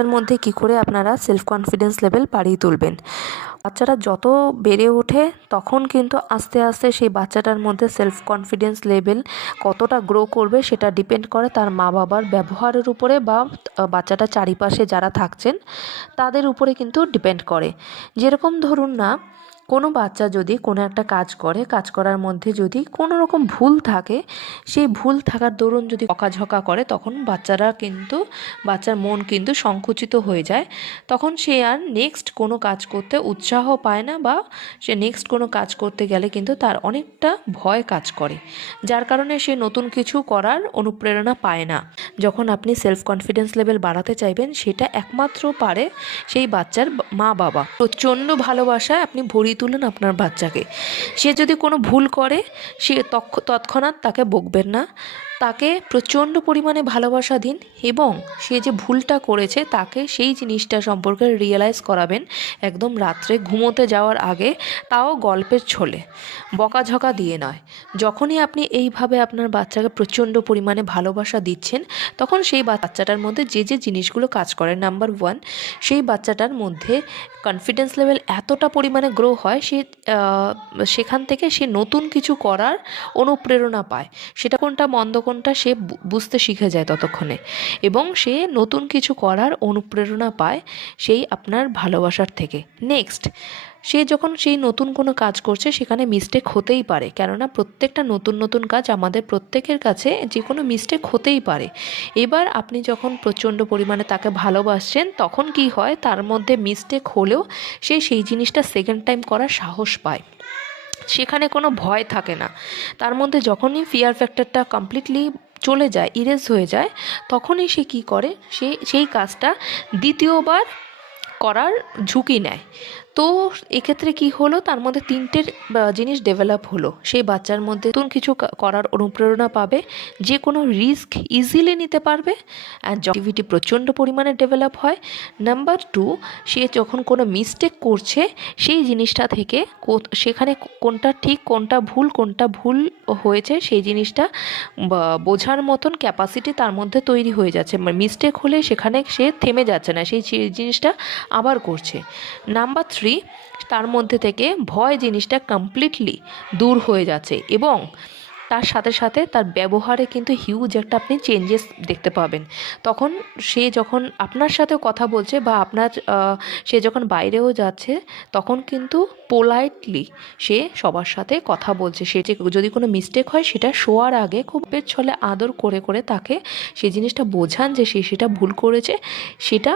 এর মধ্যে কি করে আপনারা সেলফ কনফিডেন্স লেভেল বাড়িয়ে তুলবেন। বাচ্চারা যত বেড়ে ওঠে তখন কিন্তু আস্তে আস্তে সেই বাচ্চাটার মধ্যে সেলফ কনফিডেন্স লেভেল কতটা গ্রো করবে সেটা ডিপেন্ড করে তার মা বাবার ব্যবহারের উপরে বা বাচ্চাটা চারিপাশে যারা থাকছেন তাদের উপরে কিন্তু ডিপেন্ড করে। যেরকম ধরুন না, কোনো বাচ্চা যদি কোনো একটা কাজ করে, কাজ করার মধ্যে যদি কোনো রকম ভুল থাকে, সেই ভুল থাকার দরুন যদি বকাঝকা করে, তখন বাচ্চার মন কিন্তু সংকুচিত হয়ে যায়। তখন সে আর নেক্সট কোনো কাজ করতে উৎসাহ পায় না, বা সে নেক্সট কোনো কাজ করতে গেলে কিন্তু তার অনেকটা ভয় কাজ করে, যার কারণে সে নতুন কিছু করার অনুপ্রেরণা পায় না। যখন আপনি সেলফ কনফিডেন্স লেভেল বাড়াতে চাইবেন, সেটা একমাত্র পারে সেই বাচ্চার মা বাবা। প্রচণ্ড ভালোবাসায় আপনি ভরিয়ে তুলুন আপনার বাচ্চাকে। সে যদি কোনো ভুল করে, সে তৎক্ষণাৎ তাকে বকবেন না, তাকে প্রচণ্ড পরিমাণে ভালোবাসা দিন, এবং সে যে ভুলটা করেছে তাকে সেই জিনিসটা সম্পর্কে রিয়েলাইজ করাবেন একদম রাত্রে ঘুমোতে যাওয়ার আগে, তাও গল্পের ছলে, বকাঝকা দিয়ে নয়। যখনই আপনি এইভাবে আপনার বাচ্চাকে প্রচণ্ড পরিমাণে ভালোবাসা দিচ্ছেন, তখন সেই বাচ্চাটার মধ্যে যে যে জিনিসগুলো কাজ করে, নাম্বার 1, সেই বাচ্চাটার মধ্যে কনফিডেন্স লেভেল এতটা পরিমাণে গ্রো হয়, সেখান থেকে সে নতুন কিছু করার অনুপ্রেরণা পায়। সেটা কোনটা মন্দ কোনটা সে বুঝতে শিখে যায় ততক্ষণে, এবং সে নতুন কিছু করার অনুপ্রেরণা পায় সেই আপনার ভালোবাসার থেকে। নেক্সট, সে যখন সেই নতুন কোনো কাজ করছে, সেখানে মিস্টেক হতেই পারে, কেননা প্রত্যেকটা নতুন নতুন কাজ আমাদের প্রত্যেকের কাছে যে কোনো মিস্টেক হতেই পারে। এবার আপনি যখন প্রচণ্ড পরিমাণে তাকে ভালোবাসছেন, তখন কি হয়, তার মধ্যে মিস্টেক হলেও সে সেই জিনিসটা সেকেন্ড টাইম করার সাহস পায়, সেখানে কোনো ভয় থাকে না তার মধ্যে। যখনই ফিয়ার ফ্যাক্টরটা কমপ্লিটলি চলে যায়, ইরেজ হয়ে যায়, তখনই সে কী করে, সেই কাজটা দ্বিতীয়বার করার ঝুঁকি নেয়। তো এক্ষেত্রে কি হলো, তার মধ্যে তিনটে জিনিস ডেভেলপ হলো। সেই বাচ্চার মধ্যে নতুন কিছু করার অনুপ্রেরণা পাবে, যে কোনো রিস্ক ইজিলি নিতে পারবে, অ্যান্ড অ্যাক্টিভিটি প্রচণ্ড পরিমাণে ডেভেলপ হয়। নাম্বার 2, সে যখন কোনো মিস্টেক করছে, সেই জিনিসটা থেকে সেখানে কোনটা ঠিক কোনটা ভুল হয়েছে, সেই জিনিসটা বোঝার মতন ক্যাপাসিটি তার মধ্যে তৈরি হয়ে যাচ্ছে। মিস্টেক হলে সেখানে সে থেমে যাচ্ছে না, সেই জিনিসটা আবার করছে। নাম্বার 3, তার মধ্যে থেকে ভয় জিনিসটা কমপ্লিটলি দূর হয়ে যাচ্ছে, এবং তার সাথে সাথে তার ব্যবহারে কিন্তু হিউজ একটা আপনি চেঞ্জেস দেখতে পাবেন। তখন সে যখন আপনার সাথে কথা বলছে, বা সে যখন বাইরেও যাচ্ছে, তখন কিন্তু পোলাইটলি সে সবার সাথে কথা বলছে। সে যদি কোনো মিস্টেক হয়, সেটা শোয়ার আগে খুব ছলে আদর করে করে তাকে সেই জিনিসটা বোঝান যে সে সেটা ভুল করেছে, সেটা